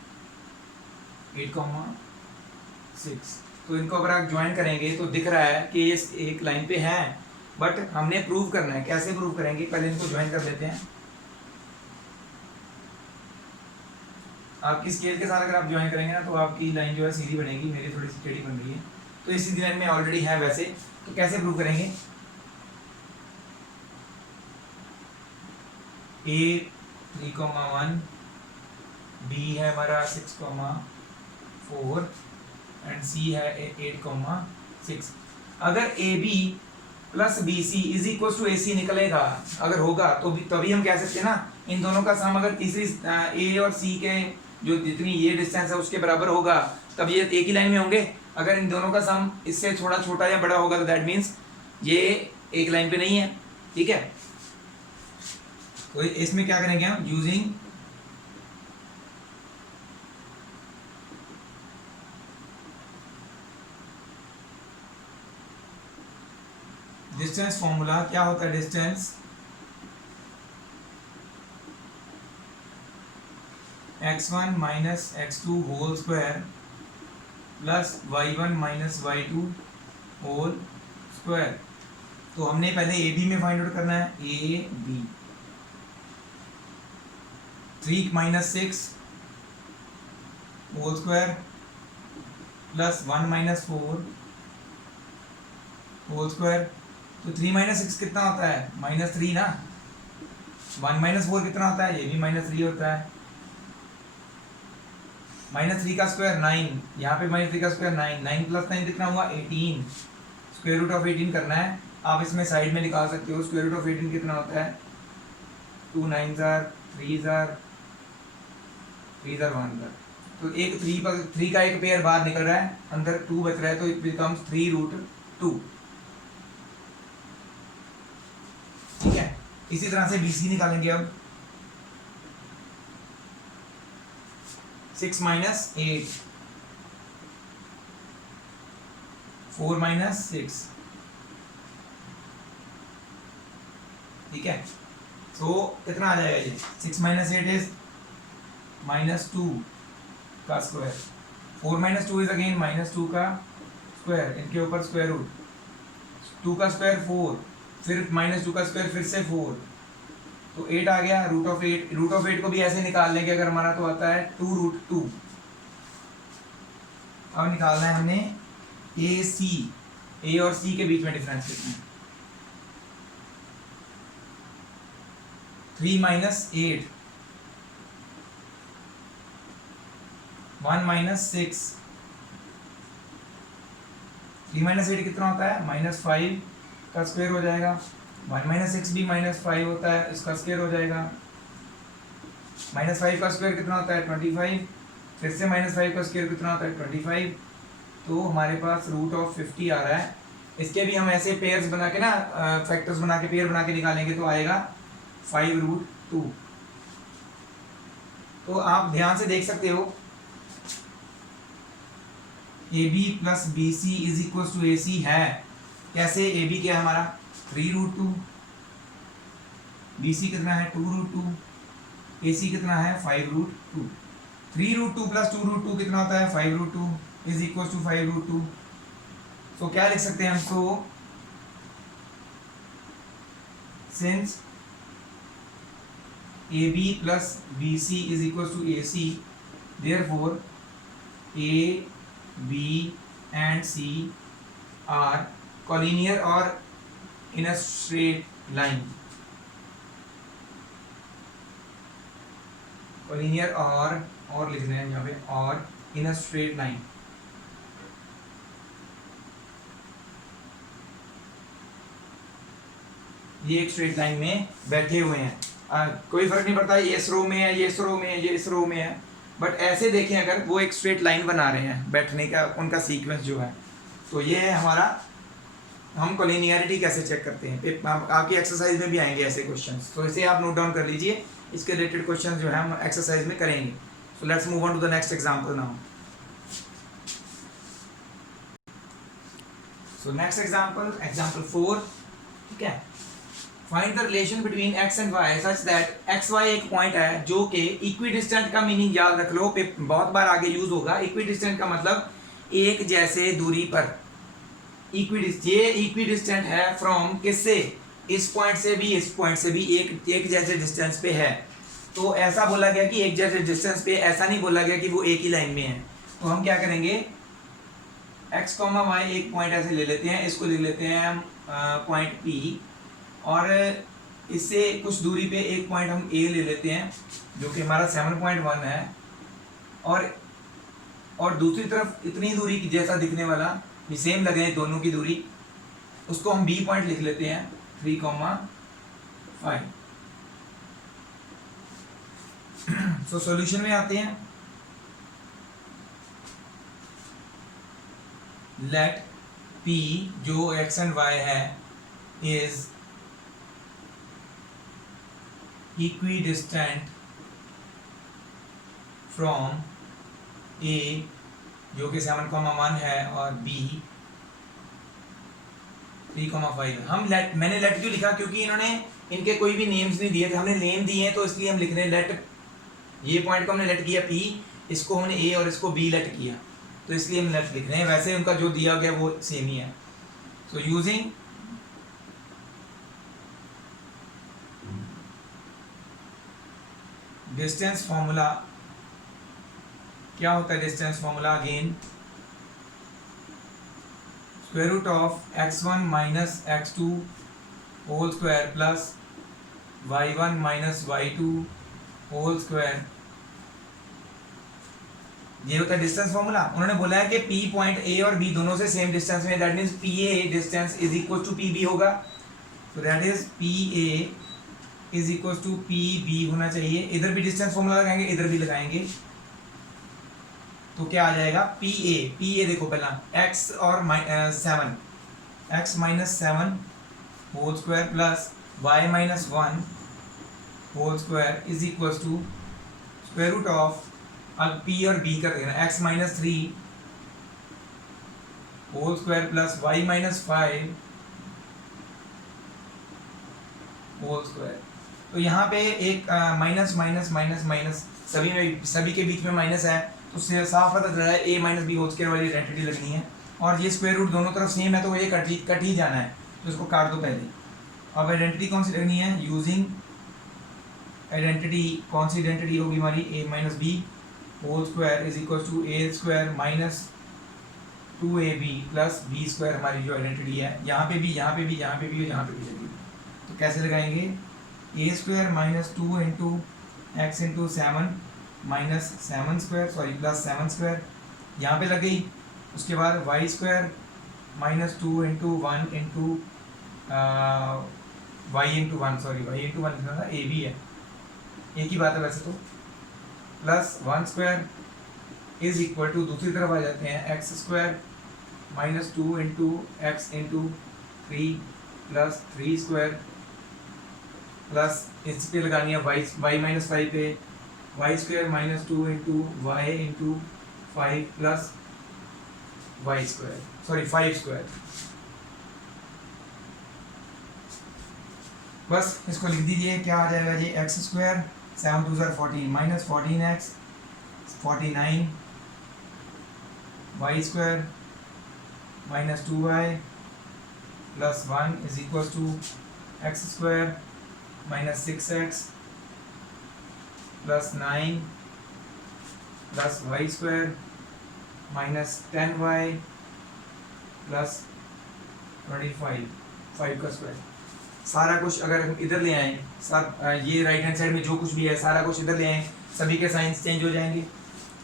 8,6। तो इनको अगर आप ज्वाइन करेंगे तो दिख रहा है कि ये एक लाइन पे है, बट हमने प्रूव करना है। कैसे प्रूव करेंगे, पहले इनको ज्वाइन कर लेते हैं। आपकी स्केल के साथ अगर आप ज्वाइन करेंगे ना तो आपकी लाइन जो है सीधी बनेगी, मेरी थोड़ी सी टेढ़ी बन रही है, तो इस सीधी लाइन में ऑलरेडी है वैसे। तो कैसे प्रूव करेंगे, ए 3,1, बी है हमारा 6,4 एंड सी है 8,6। अगर A B plus B C is equal to A C निकलेगा, अगर होगा तो तभी हम कह सकते हैं ना इन दोनों का सम अगर तीसरी ए और सी के जो जितनी ये डिस्टेंस है उसके बराबर होगा, तब ये एक ही लाइन में होंगे। अगर इन दोनों का सम इससे थोड़ा छोटा या बड़ा होगा तो दैट मीन्स ये एक लाइन पे नहीं है, ठीक है। तो इसमें क्या करेंगे हम, यूजिंग डिस्टेंस फॉर्मूला। क्या होता है distance, x1 minus x2 whole square plus y1 minus y2 whole square. तो हमने पहले ए बी में फाइंड आउट करना है, A B 3 minus 6 whole square plus 1 minus 4 whole square. तो 3 माइनस 6 कितना होता है, -3 ना। 1 माइनस 4 कितना होता है, ये भी -3 होता है। -3 का स्क्वायर 9, यहाँ पे -3 का स्क्वायर 9, 9 प्लस 9 कितना हुआ 18। स्क्वायर रूट ऑफ 18 करना है, आप इसमें साइड में निकाल सकते हो। स्क्वायर रूट ऑफ 18 कितना होता है, 2 9 3 1। तो एक 3 का एक पेयर बाहर निकल रहा है, अंदर 2 बच रहा है, तो इट बिकम्स 3√2, ठीक है। इसी तरह से BC निकालेंगे अब। 6 माइनस 8 4 माइनस 6, ठीक है। तो कितना आ जाएगा ये, 6 माइनस 8 इज -2 का स्क्वायर, 4 माइनस 2 इज अगेन -2 का स्क्वायर, इनके ऊपर स्क्वायर रूट, 2 का स्क्वायर 4, फिर -2 का स्क्वायर फिर से 4, तो 8 आ गया। रूट ऑफ 8 को भी ऐसे निकाल लेंगे अगर हमारा, तो आता है 2√2। अब निकालना है हमने ए और सी के बीच में डिफरेंस कितना है, 3 माइनस 8 1 माइनस 6, 3 माइनस 8 कितना होता है, -5 का स्क्वायर हो जाएगा, वन माइनस सिक्स भी -5 होता है, इसका स्क्वायर हो जाएगा। -5 का स्क्वायर कितना होता है 25, फिर से -5 का स्क्वायर कितना होता है 25, तो हमारे पास √50 आ रहा है। इसके भी हम ऐसे पेयर्स बना के ना, फैक्टर्स बना के पेयर बना के निकालेंगे तो आएगा 5√2। तो आप ध्यान से देख सकते हो AB plus BC is equal to AC है। कैसे? AB क्या है हमारा 3√2, BC कितना है 2√2, AC कितना है 5√2। 3√2 प्लस 2√2 कितना होता है 5√2 इज इक्वल टू 5√2। तो क्या लिख सकते हैं हमको, since AB plus BC is equal to AC, therefore A, B and C are collinear or in a straight line. collinear और लिखना है यहाँ पे, और in a straight line। ये एक स्ट्रेट लाइन में बैठे हुए हैं। कोई फर्क नहीं पड़ता ये इस रो में है, ये इस रो में है, ये इस रो में है, बट ऐसे देखें अगर वो एक स्ट्रेट लाइन बना रहे हैं बैठने का, उनका सीक्वेंस जो है। तो ये है हमारा, हम कोलिनियरिटी कैसे चेक करते हैं। आपकी एक्सरसाइज में भी आएंगे ऐसे क्वेश्चंस, तो इसे आप नोट डाउन कर लीजिए। इसके रिलेटेड क्वेश्चन जो है हम एक्सरसाइज में करेंगे। So let's move on to the next example now. So next example, example 4, ठीक है। Find the relation between x and y such that x y एक पॉइंट है जो कि इक्विडिस्टेंट का मीनिंग याद रख लो, बहुत बार आगे यूज होगा। इक्विडिस्टेंट का मतलब एक जैसे दूरी पर। ये इक्विडिस्टेंट है फ्रॉम किससे, इस पॉइंट से भी, इस पॉइंट से भी एक जैसे डिस्टेंस पे है। तो ऐसा बोला गया कि एक जैसे डिस्टेंस पे, ऐसा नहीं बोला गया कि वो एक ही लाइन में है। तो हम क्या करेंगे, x, y एक पॉइंट ऐसे ले लेते हैं, इसको ले लेते हैं हम पॉइंट P, और इससे कुछ दूरी पे एक पॉइंट हम A ले लेते हैं जो कि हमारा 7.1 है, और दूसरी तरफ इतनी दूरी की जैसा दिखने वाला, ये सेम लगे हैं दोनों की दूरी, उसको हम B पॉइंट लिख लेते हैं 3,5। सो सॉल्यूशन में आते हैं। लेट P जो x एंड y है इज equidistant from A जो कि 7,1 है और B 3,5। हम लेट, मैंने लेट क्यों लिखा, क्योंकि इन्होंने इनके कोई भी नेम्स नहीं दिए थे, हमने नेम दिए हैं, तो इसलिए हम लिख रहे हैं लेट। ये पॉइंट को हमने लेट किया P, इसको हमने A और इसको B लेट किया, तो इसलिए हम लेट लिख रहे हैं। वैसे उनका जो दिया गया वो सेम ही है। सो यूजिंग डिस्टेंस फॉर्मूला, क्या होता है distance formula, again square root of x1 minus x2 whole square plus y1 minus y2 whole square, ये होता है डिस्टेंस फॉर्मूला। उन्होंने बोला है कि P पॉइंट A और B दोनों से सेम डिस्टेंस में, that means PA distance is equal to PB होगा। So that is PA is equal to PB होना चाहिए। इधर भी डिस्टेंस फॉर्मूला लगाएंगे, इधर भी लगाएंगे, तो क्या आ जाएगा PA देखो पहला x और 7, x minus 7 whole square plus y minus 1 whole square is equal to square root of, अब P और B कर देना, x minus 3 whole square plus y minus 5 whole square. तो यहाँ पे एक माइनस माइनस माइनस माइनस सभी के बीच में माइनस है, तो उससे साफ पता चल रहा है A minus B whole square वाली आइडेंटिटी लगनी है, और ये स्क्वायर रूट दोनों तरफ सेम है, तो ये कट ही जाना है, तो इसको काट दो पहले। अब आइडेंटिटी कौन सी लगनी है, यूजिंग आइडेंटिटी, कौन सी आइडेंटिटी होगी हमारी, A minus B whole square is equal to A square minus 2AB plus B square, हमारी जो आइडेंटिटी है यहाँ पे भी, यहाँ पे भी, यहाँ पे भी और यहाँ पे भी लगेगी। तो कैसे लगाएंगे, A square minus 2 into X into 7 minus 7 square, sorry plus 7 square यहाँ पे लग गई। उसके बाद Y square minus 2 into 1 into Y into one, sorry Y into one लिखना था, ए भी है, एक ही बात है वैसे तो, plus one square is equal to, दूसरी तरफ आ जाते हैं, X square minus two into X into three plus three square plus इस पे लगानी है वाई माइनस फाइव पे, Y square minus two into Y into five plus Y square, sorry five square. बस इसको लिख दीजिए, क्या आ जाएगा जी, एक्स स्क्वायर सेवन टू ज़र fourteen minus fourteen X forty nine, Y square minus two Y plus one is equal to X square minus six X plus nine plus Y square minus ten Y plus 25, five का square. सारा कुछ अगर हम इधर ले आएँ, सब ये राइट हैंड साइड में जो कुछ भी है सारा कुछ इधर ले आएँ, सभी के साइंस चेंज हो जाएंगे,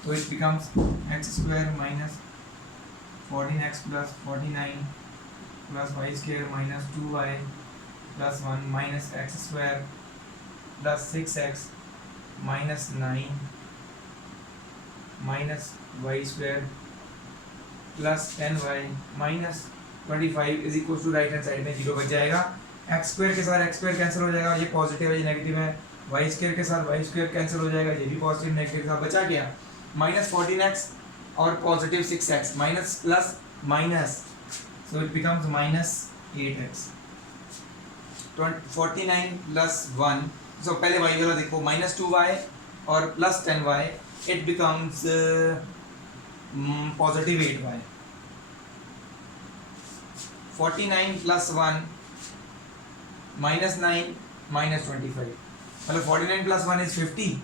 तो it becomes X square minus fourteen X plus forty nine plus Y square minus two Y plus one minus X square plus six X minus nine minus Y square plus ten Y minus 25 is equal to, right hand side में zero बच जाएगा, x square के साथ x square cancel हो जाएगा, ये positive है ये नेगेटिव है, वाई स्क्वायर के साथ वाई स्क्वायर कैंसिल हो जाएगा, ये भी पॉजिटिव नेगेटिव के साथ, बचा क्या, माइनस फोर्टीन एक्स और positive six X minus plus minus, so it becomes minus eight X, 49 plus one, so पहले वाई वाला देखो, माइनस टू वाई और plus ten Y, it becomes positive eight Y, 49 plus one minus nine minus 25, मतलब 49 plus one is 50,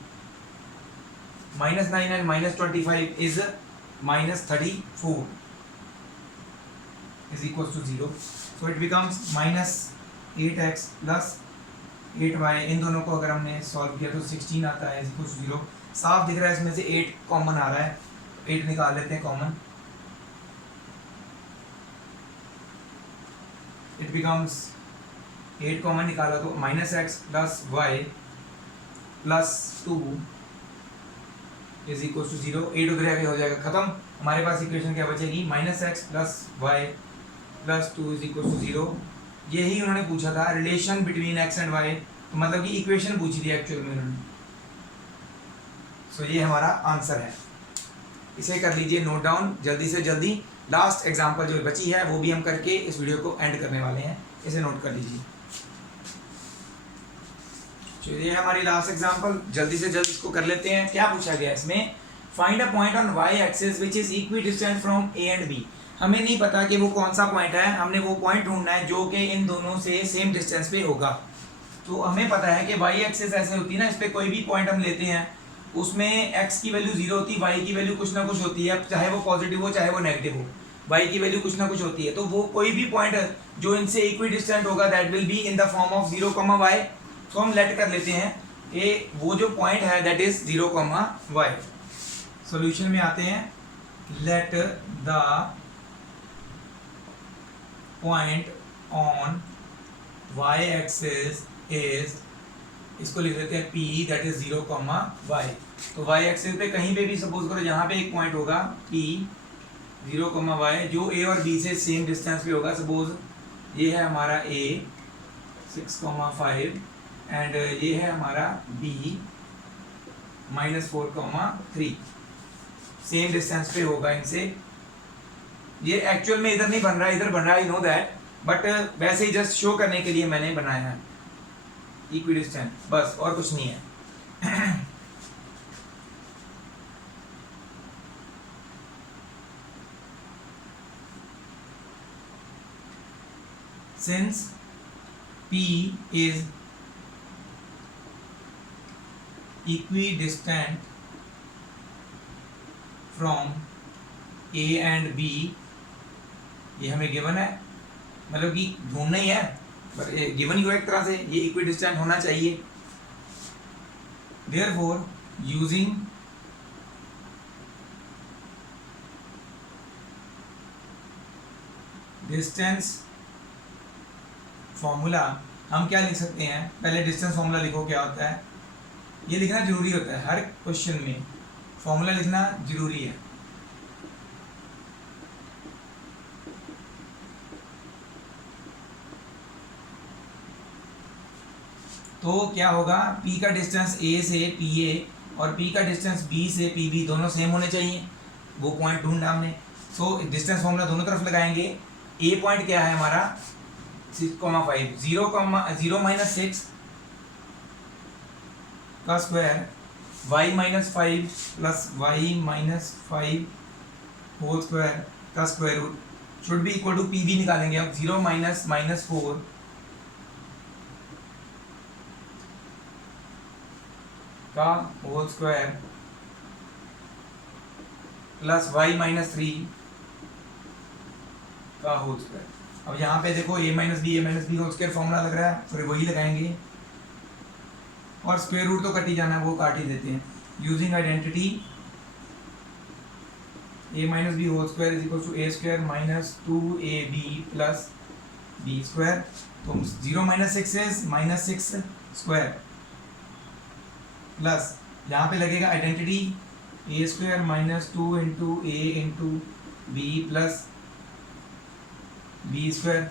minus nine and minus 25 is minus 34 is equal to zero, so it becomes minus 8x plus 8y, इन दोनों को अगर हमने solve किया तो 16 आता है is equal to zero, साफ दिख रहा है इसमें से 8 कॉमन आ रहा है, 8 निकाल लेते हैं कॉमन, इट बिकम्स 8 कॉमन निकाला तो minus X plus Y plus two is equal to zero, 8 उधर आगे हो जाएगा खत्म, हमारे पास इक्वेशन क्या बचेगी, minus X plus Y plus two is equal to zero, यही उन्होंने पूछा था relation between X and Y, तो मतलब कि इक्वेशन पूछी थी एक्चुअल में उन्होंने, सो ये हमारा आंसर है, इसे कर लीजिए नोट डाउन जल्दी से जल्दी, लास्ट एग्जांपल जो बची है वो भी हम करके इस वीडियो को एंड करने वाले हैं, इसे नोट कर लीजिए। चलिए ये हमारी लास्ट एग्जांपल, जल्दी से जल्दी इसको कर लेते हैं। क्या पूछा गया इसमें, find a point on Y axis which is equidistant from A and B, हमें नहीं पता कि वो कौन सा पॉइंट है, हमने वो पॉइंट ढूंढना है जो कि इन दोनों से सेम डिस्टेंस पे होगा, तो हमें पता है कि वाई एक्सिस ऐसे होती है ना, इस पर कोई भी पॉइंट हम लेते हैं उसमें x की वैल्यू जीरो होती है, y की वैल्यू कुछ ना कुछ होती है, चाहे वो पॉजिटिव हो चाहे वो नेगेटिव हो, y की वैल्यू कुछ ना कुछ होती है, तो वो कोई भी पॉइंट जो इनसे इक्वी डिस्टेंट होगा that will be in the form of 0, y, तो हम लेट कर लेते हैं कि वो जो पॉइंट है दैट इज 0, y। सॉल्यूशन में आते हैं, let the point on y axis is, इसको लिख देते हैं P दैट इज 0, y, तो y एक्सिस पे कहीं पे भी सपोज करो यहाँ पे एक पॉइंट होगा P 0, y जो A और B से सेम डिस्टेंस पे होगा, सपोज ये है हमारा A 6, 5 एंड ये है हमारा B -4, 3, सेम डिस्टेंस पे होगा इनसे, ये एक्चुअल में इधर नहीं बन रहा है, इधर बन रहा है, आई नो दैट, बट वैसे ही जस्ट शो करने के लिए मैंने बनाया है इक्वी डिस्टेंट, बस और कुछ नहीं है। Since P is equidistant from A and B, ये हमें गिवन है, मतलब कि ढूंढना ही है, बट गिवन ही हो एक तरह से, ये इक्विडिस्टेंट होना चाहिए, देयरफॉर यूजिंग डिस्टेंस फॉर्मूला हम क्या लिख सकते हैं, पहले डिस्टेंस फॉर्मूला लिखो क्या होता है, ये लिखना जरूरी होता है, हर क्वेश्चन में फॉर्मूला लिखना जरूरी है। तो क्या होगा, P का डिस्टेंस A से PA और P का डिस्टेंस B से PB दोनों सेम होने चाहिए, वो पॉइंट ढूंढना हमने। सो डिस्टेंस फॉर्मूला दोनों तरफ लगाएंगे। A पॉइंट क्या है हमारा 6,5, 0 माइनस 6 का square y minus 5 plus y minus 5 whole square का square root should be equal to PB निकालेंगे हम, 0 माइनस माइनस 4 का whole square plus y minus 3 का होल स्क्वायर। अब यहाँ पे देखो a minus B whole square formula लग रहा है, फिर वही लगाएंगे और स्क्वायर रूट तो कट ही जाना है, वो काट ही देते हैं। Using identity a minus B whole square is equal to a square minus 2ab plus b square. तो 0 minus 6 is minus 6 square plus यहाँ पे लगेगा identity a square minus 2 into a into B plus B square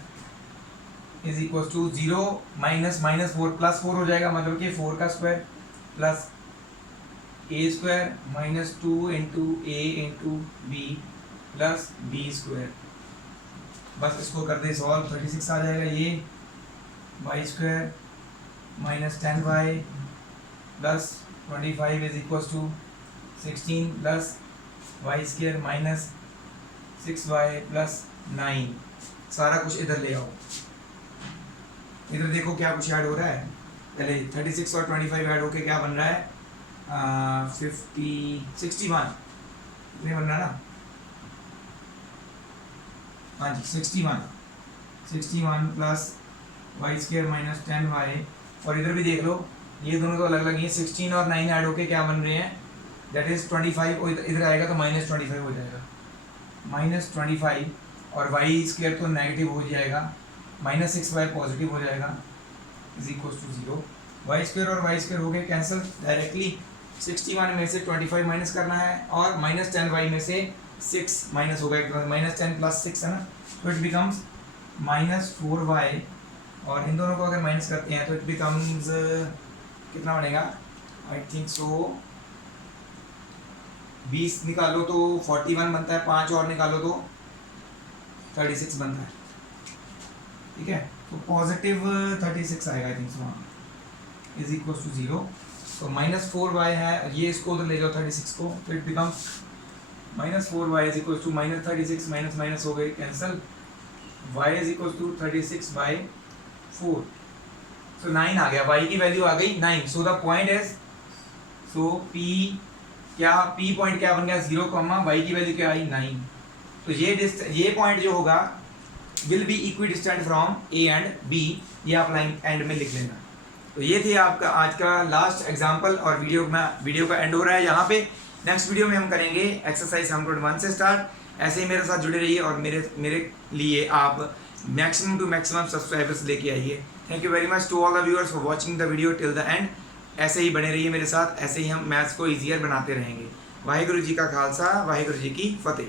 is equal to 0 minus minus 4 plus 4 हो जाएगा, मतलब कि 4 का square plus a square minus 2 into a into B plus B square. बस इसको कर दे सॉल्व, 36 आ जाएगा ये, y square minus 10y plus 25 is equal to 16 plus y square minus 6y plus 9। सारा कुछ इधर ले आओ, इधर देखो क्या कुछ ऐड हो रहा है। पहले 36 और 25 ऐड होके क्या बन रहा है, 61 ये बन रहा है ना, हाँ जी 61 plus Y square minus 10y। और इधर भी देख लो, ये दोनों तो अलग अलग ही है, 16 और 9 ऐड होके क्या बन रहे हैं, दैट इज 25। और इधर आएगा तो माइनस 25 हो जाएगा, माइनस 25 और वाई स्क्वायर तो नेगेटिव हो जाएगा, माइनस 6y पॉजिटिव हो जाएगा is equal to 0। Y square और वाई स्क्वायर हो गए कैंसिल, डायरेक्टली 61 में से 25 माइनस करना है और माइनस 10y में से 6 माइनस होगा, माइनस 10 प्लस 6 है ना, तो इट बिकम्स माइनस 4y। और इन दोनों को अगर माइनस करते हैं तो इट बिकम्स कितना बनेगा, आई थिंक सो 20 निकालो तो 41 बनता है, 5 और निकालो तो 36 बनता है, ठीक है। तो पॉजिटिव 36 आएगा I think so, is equal to 0। तो माइनस 4y है, ये इसको उधर ले जाओ 36 को, तो it becomes minus 4y is equal to minus 36, minus minus हो गए cancel, y is equal to 36/4। तो 9 आ गया, y की वैल्यू आ गई 9। So the point is, so p क्या, p पॉइंट क्या बन गया 0, y की वैल्यू क्या आई 9। तो ये पॉइंट जो होगा will be equi distant from a and b, ये आप लाइन एंड में लिख लेना। तो ये थे आपका आज का लास्ट एग्जाम्पल और वीडियो का एंड हो रहा है यहाँ पे। नेक्स्ट वीडियो में हम करेंगे एक्सरसाइज 1.1 से स्टार्ट। ऐसे ही मेरे साथ जुड़े रहिए और मेरे लिए आप मैक्सिमम टू मैक्सिमम सब्सक्राइबर्स लेके आइए। Thank you very much to all the viewers for watching the video till the end. ऐसे ही बने रहिए मेरे साथ, ऐसे ही हम मैथ्स को ईजियर बनाते रहेंगे। वाहिगुरु जी का खालसा, वाहिगुरु जी की फतेह।